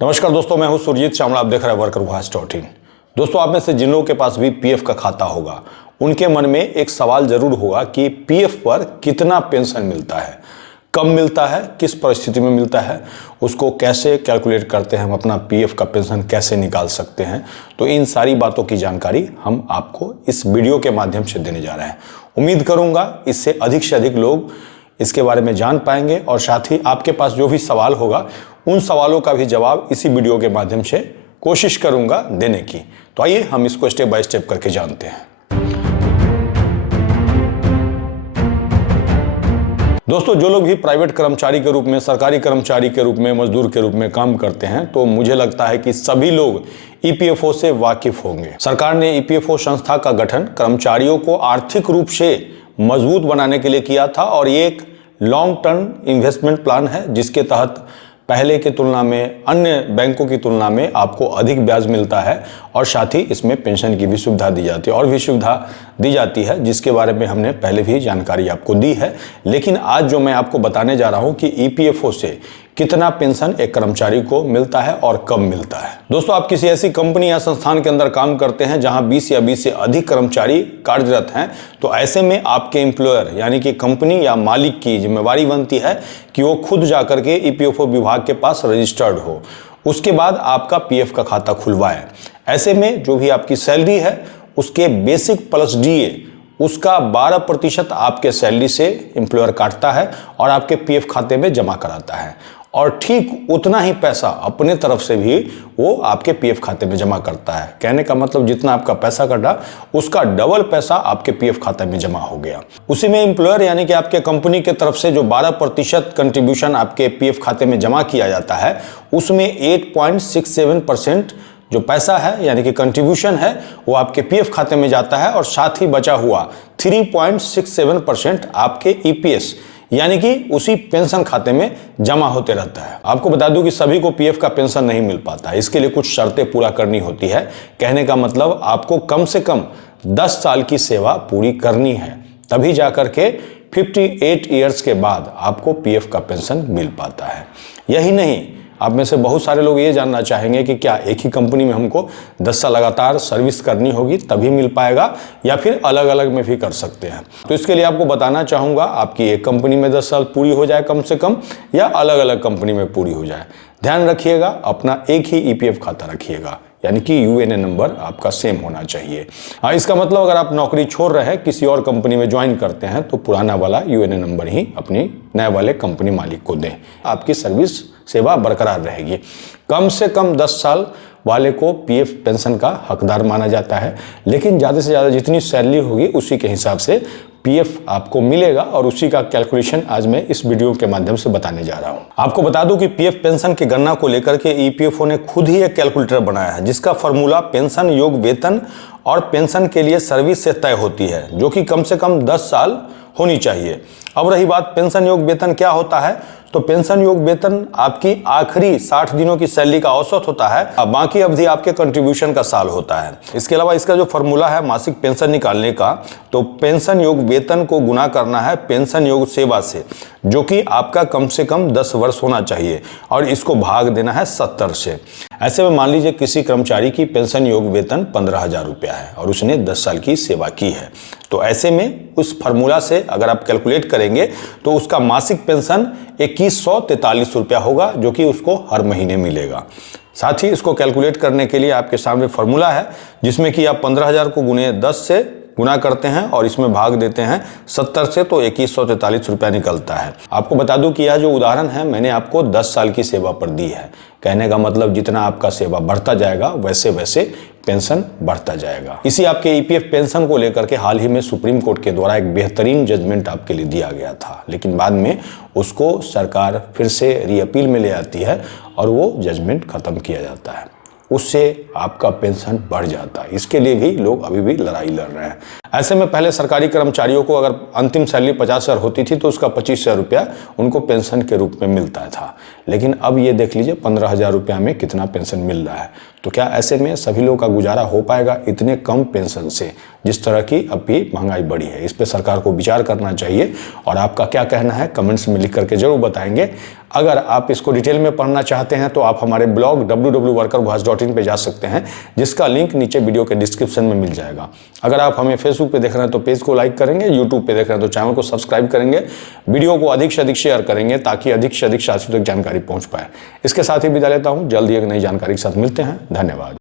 नमस्कार दोस्तों, मैं हूं सुरजीत श्यामला। आप देख रहे हैं workervoice.in। दोस्तों, आप में से जिन लोगों के पास भी पीएफ का खाता होगा उनके मन में एक सवाल जरूर होगा कि पीएफ पर कितना पेंशन मिलता है, कब मिलता है, किस परिस्थिति में मिलता है, उसको कैसे कैलकुलेट करते हैं, हम अपना पीएफ का पेंशन कैसे निकाल सकते हैं। तो इन सारी बातों की जानकारी हम आपको इस वीडियो के माध्यम से देने जा रहे हैं। उम्मीद करूंगा इससे अधिक लोग इसके बारे में जान पाएंगे और साथ ही आपके पास जो भी सवाल होगा उन सवालों का भी जवाब इसी वीडियो के माध्यम से कोशिश करूंगा देने की। तो आइए हम इसको स्टेप बाय स्टेप करके जानते हैं। दोस्तों, जो लोग भी प्राइवेट कर्मचारी के रूप में, सरकारी कर्मचारी के रूप में, मजदूर के रूप में काम करते हैं, तो मुझे लगता है कि सभी लोग ईपीएफओ से वाकिफ होंगे। सरकार ने ईपीएफओ संस्था का गठन कर्मचारियों को आर्थिक रूप से मजबूत बनाने के लिए किया था और ये एक लॉन्ग टर्म इन्वेस्टमेंट प्लान है जिसके तहत पहले की तुलना में, अन्य बैंकों की तुलना में आपको अधिक ब्याज मिलता है और साथ ही इसमें पेंशन की भी सुविधा दी जाती है और भी सुविधा दी जाती है जिसके बारे में हमने पहले भी जानकारी आपको दी है। लेकिन आज जो मैं आपको बताने जा रहा हूं कि ईपीएफओ से कितना पेंशन एक कर्मचारी को मिलता है और कब मिलता है। दोस्तों, आप किसी ऐसी कंपनी या संस्थान के अंदर काम करते हैं जहां 20 या 20 से अधिक कर्मचारी कार्यरत हैं, तो ऐसे में आपके एम्प्लॉयर यानी कि कंपनी या मालिक की जिम्मेवारी बनती है कि वो खुद जाकर के ईपीएफओ विभाग के पास रजिस्टर्ड हो, उसके बाद आपका पीएफ का खाता खुलवाए। ऐसे में जो भी आपकी सैलरी है उसके बेसिक प्लस डीए उसका 12% आपके सैलरी से एम्प्लॉयर काटता है और आपके पीएफ खाते में जमा कराता है और ठीक उतना ही पैसा अपने तरफ से भी वो आपके पीएफ खाते में जमा करता है। कहने का मतलब जितना आपका पैसा कटा उसका डबल पैसा आपके पीएफ खाते में जमा हो गया। उसी में एम्प्लॉयर यानी कि आपके कंपनी के तरफ से जो 12% कंट्रीब्यूशन आपके पीएफ खाते में जमा किया जाता है उसमें 8.67% जो पैसा है यानी कि कंट्रीब्यूशन है वो आपके पीएफ खाते में जाता है और साथ ही बचा हुआ 3.67% आपके ईपीएस यानी कि उसी पेंशन खाते में जमा होते रहता है। आपको बता दूं कि सभी को पीएफ का पेंशन नहीं मिल पाता है, इसके लिए कुछ शर्तें पूरा करनी होती है। कहने का मतलब आपको कम से कम 10 साल की सेवा पूरी करनी है, तभी जाकर के 58 ईयर्स के बाद आपको पीएफ का पेंशन मिल पाता है। यही नहीं, आप में से बहुत सारे लोग ये जानना चाहेंगे कि क्या एक ही कंपनी में हमको 10 साल लगातार सर्विस करनी होगी तभी मिल पाएगा या फिर अलग अलग में भी कर सकते हैं। तो इसके लिए आपको बताना चाहूँगा, आपकी एक कंपनी में 10 साल पूरी हो जाए कम से कम या अलग अलग कंपनी में पूरी हो जाए, ध्यान रखिएगा अपना एक ही ईपीएफ खाता रखिएगा यानी कि यूएनए नंबर आपका सेम होना चाहिए। हाँ, इसका मतलब अगर आप नौकरी छोड़ रहे हैं, किसी और कंपनी में ज्वाइन करते हैं तो पुराना वाला यूएनए नंबर ही अपनी नए वाले कंपनी मालिक को दें, आपकी सर्विस सेवा बरकरार रहेगी। कम से कम 10 साल वाले को पीएफ पेंशन का हकदार माना जाता है, लेकिन ज़्यादा से ज़्यादा जितनी सैलरी होगी उसी के हिसाब से पीएफ आपको मिलेगा और उसी का कैलकुलेशन आज मैं इस वीडियो के माध्यम से बताने जा रहा हूं। आपको बता दूं कि पीएफ पेंशन की गणना को लेकर के ईपीएफओ ने खुद ही एक कैलकुलेटर बनाया है जिसका फॉर्मूला पेंशन योग वेतन और पेंशन के लिए सर्विस से तय होती है, जो कि कम से कम 10 साल होनी चाहिए। अब रही बात पेंशन योग वेतन क्या होता है, तो पेंशन योग वेतन आपकी आखिरी 60 दिनों की सैलरी का औसत होता है, अब बाकी अवधि आपके कंट्रीब्यूशन का साल होता है। इसके अलावा इसका जो फॉर्मूला है मासिक पेंशन निकालने का, तो पेंशन योग वेतन को गुना करना है पेंशन योग सेवा से, जो कि आपका कम से कम 10 वर्ष होना चाहिए और इसको भाग देना है 70 से। ऐसे में मान लीजिए किसी कर्मचारी की पेंशन योग वेतन 15,000 रुपया है और उसने 10 साल की सेवा की है, तो ऐसे में उस फार्मूला से अगर आप कैलकुलेट करेंगे तो उसका मासिक पेंशन 2143 रुपया होगा, जो कि उसको हर महीने मिलेगा। साथ ही इसको कैलकुलेट करने के लिए आपके सामने फार्मूला है जिसमें कि आप 15,000 को गुने 10 से गुना करते हैं और इसमें भाग देते हैं 70 से, तो 2143 रुपया निकलता है। आपको बता दूं कि यह जो उदाहरण है मैंने आपको 10 साल की सेवा पर दी है। कहने का मतलब जितना आपका सेवा बढ़ता जाएगा वैसे वैसे पेंशन बढ़ता जाएगा। इसी आपके ईपीएफ पेंशन को लेकर के हाल ही में सुप्रीम कोर्ट के द्वारा एक बेहतरीन जजमेंट आपके लिए दिया गया था, लेकिन बाद में उसको सरकार फिर से रीअपील में ले आती है और वो जजमेंट खत्म किया जाता है, उससे आपका पेंशन बढ़ जाता है। इसके लिए भी लोग अभी भी लड़ाई लड़ रहे हैं। ऐसे में पहले सरकारी कर्मचारियों को अगर अंतिम सैलरी 50,000 होती थी तो उसका 25,000 रुपया उनको पेंशन के रूप में मिलता था, लेकिन अब ये देख लीजिए 15,000 रुपया में कितना पेंशन मिल रहा है। तो क्या ऐसे में सभी लोगों का गुजारा हो पाएगा इतने कम पेंशन से, जिस तरह की अब भी महंगाई बढ़ी है? इस पे सरकार को विचार करना चाहिए और आपका क्या कहना है कमेंट्स में लिख करके जरूर बताएंगे। अगर आप इसको डिटेल में पढ़ना चाहते हैं तो आप हमारे ब्लॉग www.workervoice.in पे जा सकते हैं, जिसका लिंक नीचे वीडियो के डिस्क्रिप्शन में मिल जाएगा। अगर आप हमें फेसबुक पे देख रहे हैं तो पेज को लाइक करेंगे, यूट्यूब पे देख रहे हैं तो चैनल को सब्सक्राइब करेंगे, वीडियो को अधिक से अधिक शेयर करेंगे ताकि अधिक से अधिक साथियों तक जानकारी पहुंच पाए। इसके साथ ही विदा लेता हूं, जल्द ही एक नई जानकारी के साथ मिलते हैं। धन्यवाद।